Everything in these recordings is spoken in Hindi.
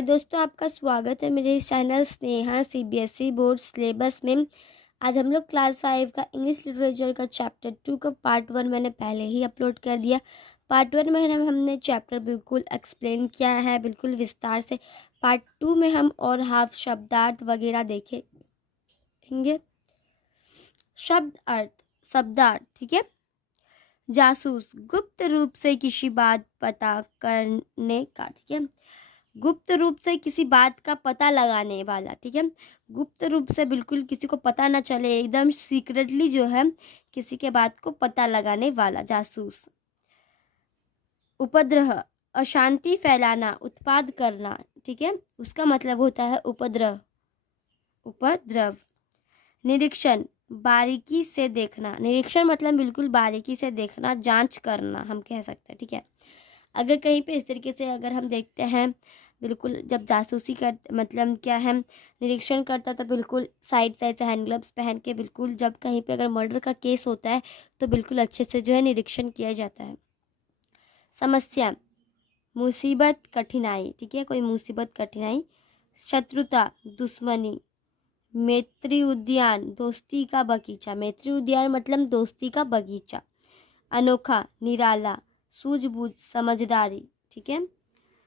हाय दोस्तों, आपका स्वागत है मेरे channel Sneha CBSE board syllabus में। आज हम लोग क्लास 5 का इंग्लिश लिटरेचर का चैप्टर 2 का पार्ट 1 मैंने पहले ही अपलोड कर दिया। पार्ट 1 में हमने चैप्टर बिल्कुल एक्सप्लेन किया है, बिल्कुल विस्तार से। पार्ट 2 में हम और हाफ शब्दार्थ वगैरह देखेंगे। शब्द अर्थ, शब्दार्थ, ठीक है। जासूस, गुप्त रूप से किसी बात पता करने का, ठीक है। गुप्त रूप से किसी बात का पता लगाने वाला, ठीक है। गुप्त रूप से बिल्कुल किसी को पता ना चले, एकदम सीक्रेटली जो है किसी के बात को पता लगाने वाला, जासूस। उपद्रव, अशांति फैलाना, उत्पाद करना, ठीक है, उसका मतलब होता है उपद्रव। उपद्रव। निरीक्षण, बारीकी से देखना। निरीक्षण मतलब बिल्कुल बारीकी से देखना, जांच करना हम कह सकते हैं, ठीक है। अगर कहीं पे इस तरीके से अगर हम देखते हैं, बिल्कुल जब जासूसी कर मतलब क्या है, निरीक्षण करता तो बिल्कुल साइड से हैंड ग्लव्स पहन के, बिल्कुल जब कहीं पे अगर मर्डर का केस होता है तो बिल्कुल अच्छे से जो है निरीक्षण किया जाता है। समस्या, मुसीबत, कठिनाई, ठीक है, कोई मुसीबत, कठिनाई। शत्रुता, दुश्मनी। मैत्री उद्यान, दोस्ती का बगीचा। मैत्री उद्यान मतलब दोस्ती का बगीचा। अनोखा, निराला, सूझबूझ, समझदारी, ठीक है।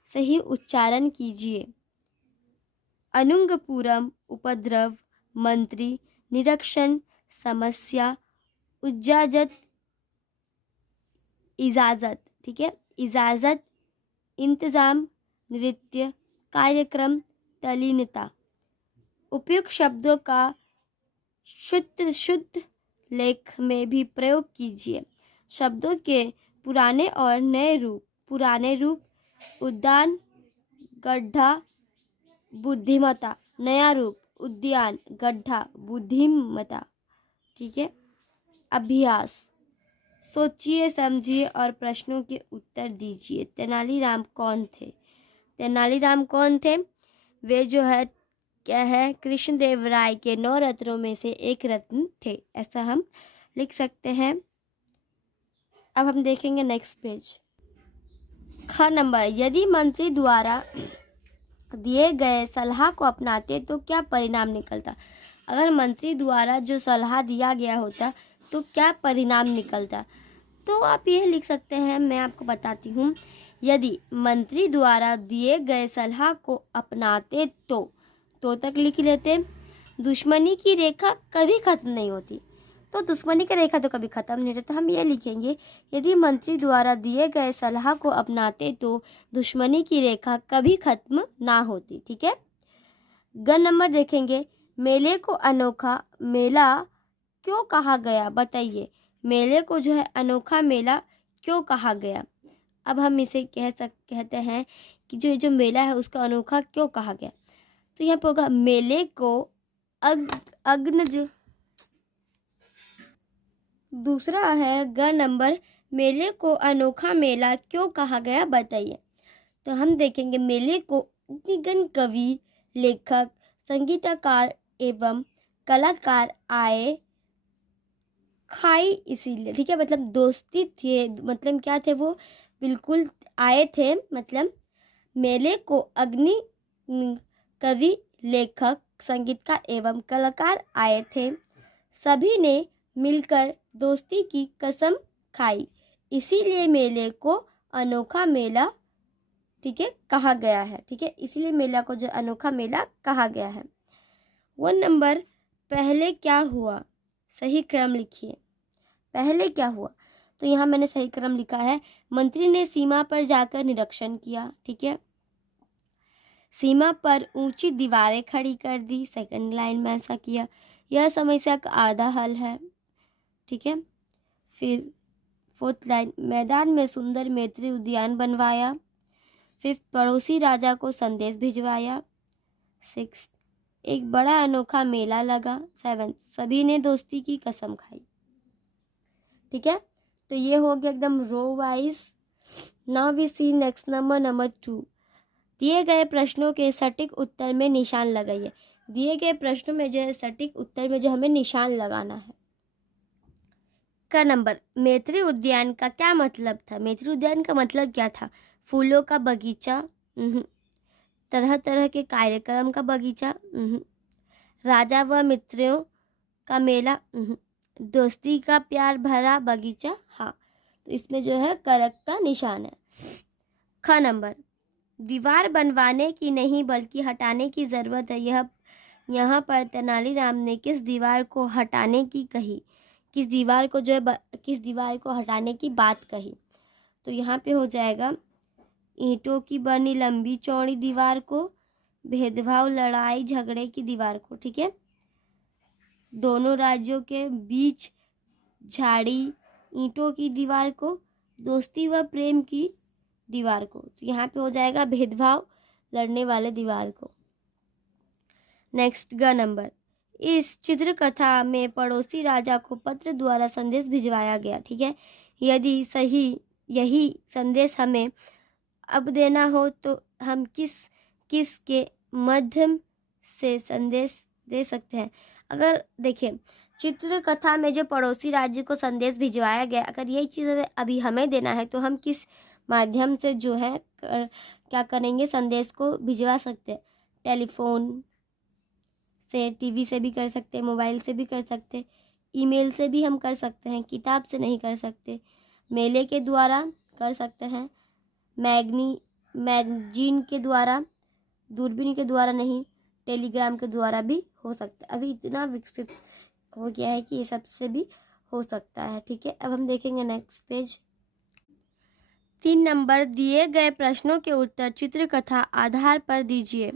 सही उच्चारण कीजिए। अनुंगपुरम, उपद्रव, मंत्री, निरीक्षण, समस्या, इजाजत, इजाजत, ठीक है, इजाजत, इंतजाम, नृत्य, कार्यक्रम, तल्लीनता। उपयुक्त शब्दों का शुद्ध लेख में भी प्रयोग कीजिए। शब्दों के पुराने और नए रूप। पुराने रूप, उद्यान, गड्ढा, बुद्धिमत्ता। नया रूप, उद्यान, गड्ढा, बुद्धिमत्ता, ठीक है। अभ्यास, सोचिए, समझिए और प्रश्नों के उत्तर दीजिए। तेनालीराम कौन थे? तेनालीराम कौन थे? वे जो है क्या है, कृष्णदेवराय के 9 रत्नों में से एक रत्न थे, ऐसा हम लिख सकते हैं। अब हम देखेंगे नेक्स्ट पेज। ख नंबर, यदि मंत्री द्वारा दिए गए सलाह को अपनाते तो क्या परिणाम निकलता? अगर मंत्री द्वारा जो सलाह दिया गया होता तो क्या परिणाम निकलता? तो आप यह लिख सकते हैं, मैं आपको बताती हूँ। यदि मंत्री द्वारा दिए गए सलाह को अपनाते तो तक लिख लेते। दुश्मनी की रेखा कभी खत्म नहीं होती, तो दुश्मनी की रेखा तो कभी खत्म नहीं होती, तो हम ये लिखेंगे, यदि मंत्री द्वारा दिए गए सलाह को अपनाते तो दुश्मनी की रेखा कभी खत्म ना होती, ठीक है। ग नंबर देखेंगे, मेले को अनोखा मेला क्यों कहा गया? बताइए, मेले को जो है अनोखा मेला क्यों कहा गया? अब हम इसे कहते हैं कि जो मेला है उसको अनोखा क्यों कहा गया। तो यहाँ पर होगा मेले को अग्न जो दूसरा है ग नंबर, मेले को अनोखा मेला क्यों कहा गया? बताइए। तो हम देखेंगे, मेले को अग्निगण कवि, लेखक, संगीतकार एवं कलाकार आए खाई इसीलिए, ठीक है, मतलब दोस्ती थे, मतलब क्या थे वो, बिल्कुल आए थे, मतलब मेले को अग्नि कवि, लेखक, संगीतकार एवं कलाकार आए थे, सभी ने मिलकर दोस्ती की कसम खाई, इसीलिए मेले को अनोखा मेला, ठीक है, कहा गया है, ठीक है, इसीलिए मेला को जो अनोखा मेला कहा गया है। 1 नंबर, पहले क्या हुआ? सही क्रम लिखिए। पहले क्या हुआ? तो यहाँ मैंने सही क्रम लिखा है, मंत्री ने सीमा पर जाकर निरीक्षण किया, ठीक है, सीमा पर ऊंची दीवारें खड़ी कर दी, सेकंड लाइन में ऐसा किया, यह समस्या का आधा हल है, ठीक है। फिर 4th लाइन, मैदान में सुंदर मैत्री उद्यान बनवाया। 5th, पड़ोसी राजा को संदेश भिजवाया। 6th, एक बड़ा अनोखा मेला लगा। 7th, सभी ने दोस्ती की कसम खाई, ठीक है। तो ये हो गया एकदम row wise. Now we see next number 2। दिए गए प्रश्नों के सटीक उत्तर में निशान लगाइए। दिए गए प्रश्नों में जो है सटीक उत्तर में जो हमें निशान लगाना है। का नंबर, मैत्री उद्यान का क्या मतलब था? मैत्री उद्यान का मतलब क्या था? फूलों का बगीचा। तरह तरह के कार्यक्रम का बगीचा, राजा व मित्रों का मेला, दोस्ती का प्यार भरा बगीचा, हाँ। तो इसमें जो है करेक्ट का निशान है। ख नंबर, दीवार बनवाने की नहीं बल्कि हटाने की ज़रूरत है। यहाँ पर तेनालीराम ने किस दीवार को हटाने की कही, किस दीवार को हटाने की बात कही। तो यहाँ पे हो जाएगा ईंटों की बनी लंबी चौड़ी दीवार को, भेदभाव लड़ाई झगड़े की दीवार को, ठीक है। दोनों राज्यों के बीच झाड़ी ईंटों की दीवार को, दोस्ती व प्रेम की दीवार को। तो यहाँ पे हो जाएगा भेदभाव लड़ने वाले दीवार को। नेक्स्ट ग नंबर, इस चित्रकथा में पड़ोसी राजा को पत्र द्वारा संदेश भिजवाया गया, ठीक है। यदि यही संदेश हमें अब देना हो तो हम किस के माध्यम से संदेश दे सकते हैं। अगर देखिए चित्रकथा में जो पड़ोसी राज्य को संदेश भिजवाया गया, अगर यही चीज़ अभी हमें देना है तो हम किस माध्यम से जो है क्या करेंगे, संदेश को भिजवा सकते हैं। टेलीफोन से, टीवी से भी कर सकते हैं, मोबाइल से भी कर सकते हैं, ईमेल से भी हम कर सकते हैं, किताब से नहीं कर सकते, मेले के द्वारा कर सकते हैं, मैगजीन के द्वारा, दूरबीन के द्वारा नहीं, टेलीग्राम के द्वारा भी हो सकता है। अभी इतना विकसित हो गया है कि ये सबसे भी हो सकता है, ठीक है। अब हम देखेंगे नेक्स्ट पेज। 3 नंबर, दिए गए प्रश्नों के उत्तर चित्रकथा आधार पर दीजिए।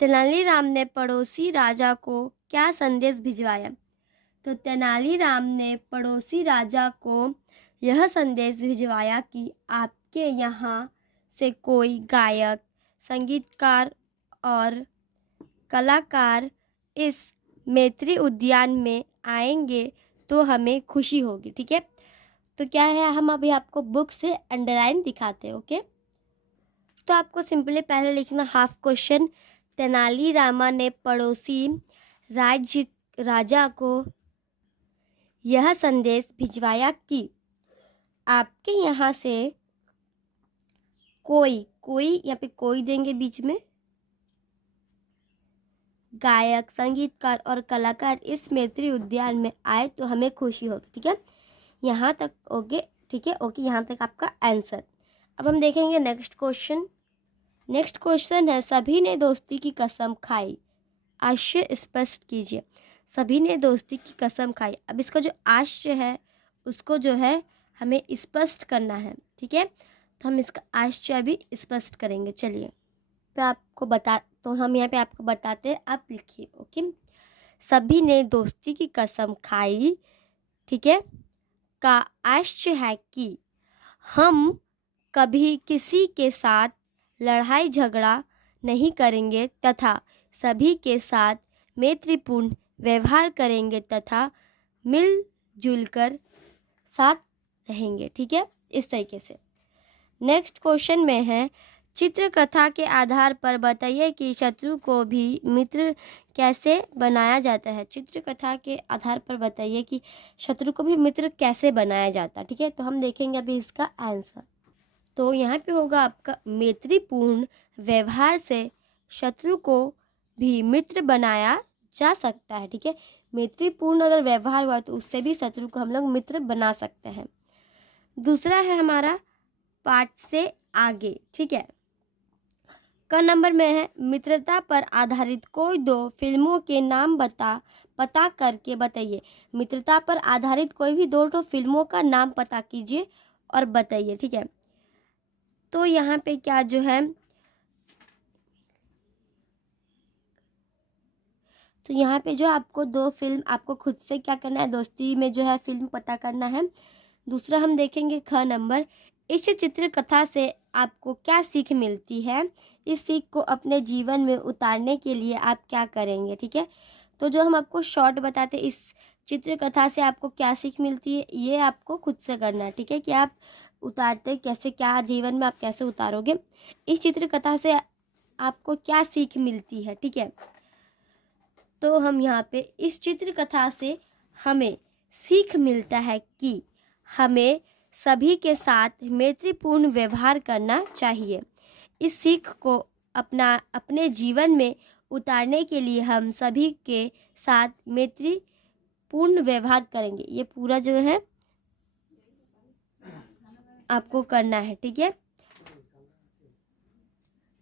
तेनालीराम ने पड़ोसी राजा को क्या संदेश भिजवाया। तो तेनालीराम ने पड़ोसी राजा को यह संदेश भिजवाया कि आपके यहाँ से कोई गायक, संगीतकार और कलाकार इस मैत्री उद्यान में आएंगे तो हमें खुशी होगी, ठीक है। तो क्या है, हम अभी आपको बुक से अंडरलाइन दिखाते हैं, ओके। तो आपको सिंपली पहले लिखना हाफ क्वेश्चन, तेनालीरामा ने पड़ोसी राजा को यह संदेश भिजवाया कि आपके यहाँ से कोई यहाँ पे कोई देंगे बीच में, गायक, संगीतकार और कलाकार इस मैत्री उद्यान में आए तो हमें खुशी होगी, ठीक है। यहाँ तक ओके, ठीक है, ओके, यहाँ तक आपका आंसर। अब हम देखेंगे नेक्स्ट क्वेश्चन। नेक्स्ट क्वेश्चन है, सभी ने दोस्ती की कसम खाई, आशय स्पष्ट कीजिए। सभी ने दोस्ती की कसम खाई। अब इसका जो आशय है उसको जो है हमें स्पष्ट करना है, ठीक है। तो हम इसका आशय भी स्पष्ट करेंगे। चलिए हम यहाँ पे आपको बताते हैं, आप लिखिए, ओके। सभी ने दोस्ती की कसम खाई, ठीक है, का आशय है कि हम कभी किसी के साथ लड़ाई झगड़ा नहीं करेंगे तथा सभी के साथ मैत्रीपूर्ण व्यवहार करेंगे तथा मिलजुल कर साथ रहेंगे, ठीक है, इस तरीके से। नेक्स्ट क्वेश्चन में है, चित्रकथा के आधार पर बताइए कि शत्रु को भी मित्र कैसे बनाया जाता है। चित्रकथा के आधार पर बताइए कि शत्रु को भी मित्र कैसे बनाया जाता है, ठीक है। तो हम देखेंगे अभी इसका आंसर। तो यहाँ पे होगा आपका मैत्रीपूर्ण व्यवहार से शत्रु को भी मित्र बनाया जा सकता है, ठीक है। मैत्रीपूर्ण अगर व्यवहार हुआ तो उससे भी शत्रु को हम लोग मित्र बना सकते हैं। दूसरा है हमारा पाठ से आगे, ठीक है। क नंबर में है, मित्रता पर आधारित कोई 2 फिल्मों के नाम पता करके बताइए। मित्रता पर आधारित कोई भी 2 फिल्मों का नाम पता कीजिए और बताइए, ठीक है। तो यहाँ पे क्या जो है, तो यहाँ पे जो आपको 2 फिल्म आपको खुद से क्या करना है, दोस्ती में जो है फिल्म पता करना है। दूसरा हम देखेंगे ख नंबर, इस चित्रकथा से आपको क्या सीख मिलती है, इस सीख को अपने जीवन में उतारने के लिए आप क्या करेंगे, ठीक है। तो जो हम आपको शॉर्ट बताते इस चित्रकथा से आपको क्या सीख मिलती है, ये आपको खुद से करना है, ठीक है, कि आप उतारते कैसे, क्या जीवन में आप कैसे उतारोगे, इस चित्रकथा से आपको क्या सीख मिलती है, ठीक है। तो हम यहाँ पे इस चित्रकथा से हमें सीख मिलता है कि हमें सभी के साथ मैत्रीपूर्ण व्यवहार करना चाहिए। इस सीख को अपने जीवन में उतारने के लिए हम सभी के साथ मैत्रीपूर्ण व्यवहार करेंगे। ये पूरा जो है आपको करना है, ठीक है।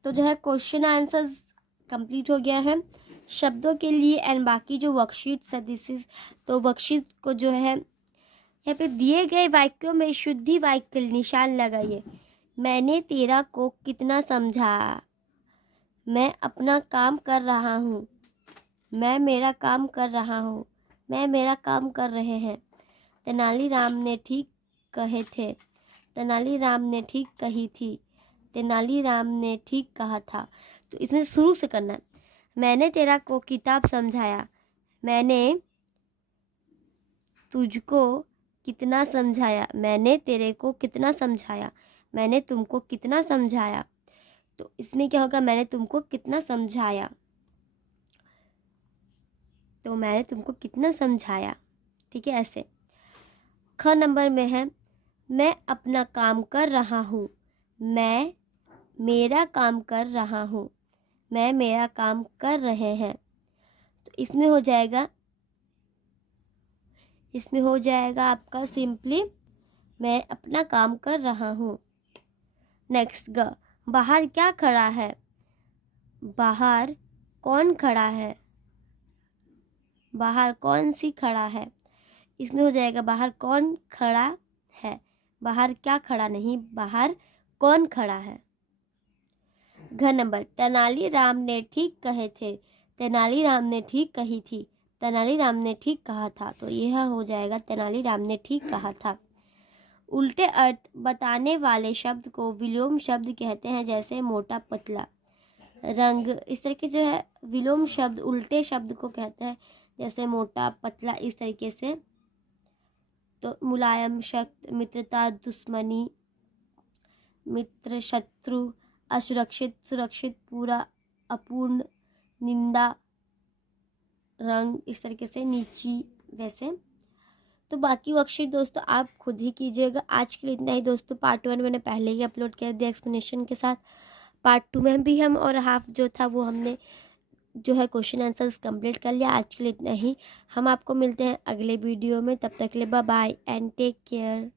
तो जो है क्वेश्चन आंसर्स कंप्लीट हो गया है शब्दों के लिए। एंड बाकी जो वर्कशीट्स है दिस इज, तो वर्कशीट को जो है यहाँ पे दिए गए वाक्यों में शुद्धि वाक्य निशान लगाइए। मैंने तेरा को कितना समझा, मैं अपना काम कर रहा हूँ, मैं मेरा काम कर रहा हूँ, मैं मेरा काम कर रहे हैं। तेनालीराम ने ठीक कहे थे, तेनालीराम ने ठीक कही थी, तेनालीराम ने ठीक कहा था। तो इसमें शुरू से करना है। मैंने तेरा को किताब समझाया, मैंने तुझको कितना समझाया, मैंने तेरे को कितना समझाया, मैंने तुमको कितना समझाया। तो इसमें क्या होगा, मैंने तुमको कितना समझाया, तो मैंने तुमको कितना समझाया, ठीक है। ऐसे ख नंबर में है मैं अपना काम कर रहा हूँ, मैं मेरा काम कर रहा हूँ, मैं मेरा काम कर रहे हैं। तो इसमें हो जाएगा आपका सिंपली मैं अपना काम कर रहा हूँ। नेक्स्ट ग, बाहर क्या खड़ा है, बाहर कौन खड़ा है, बाहर कौन सी खड़ा है। इसमें हो जाएगा बाहर कौन खड़ा है, बाहर क्या खड़ा नहीं, बाहर कौन खड़ा है। घ नंबर, तेनालीराम ने ठीक कहे थे, तेनालीराम ने ठीक कही थी, तेनालीराम ने ठीक कहा था। तो यह हो जाएगा तेनालीराम ने ठीक कहा था। उल्टे अर्थ बताने वाले शब्द को विलोम शब्द कहते हैं, जैसे मोटा पतला रंग। इस तरीके जो है विलोम शब्द उल्टे शब्द को कहते हैं, जैसे मोटा पतला इस तरीके से। तो मुलायम, शक्त, मित्रता, दुश्मनी, मित्र, शत्रु, असुरक्षित, सुरक्षित, पूरा, अपूर्ण, निंदा, रंग इस तरीके से, नीची वैसे। तो बाकी वर्कशीट दोस्तों आप खुद ही कीजिएगा। आज के लिए इतना ही दोस्तों। पार्ट 1 मैंने पहले ही अपलोड कर दिया एक्सप्लेनेशन के साथ। पार्ट 2 में भी हम और हाफ जो था वो हमने जो है क्वेश्चन आंसर्स कंप्लीट कर लिया। आज के लिए इतना ही। हम आपको मिलते हैं अगले वीडियो में। तब तक के लिए bye bye and take care.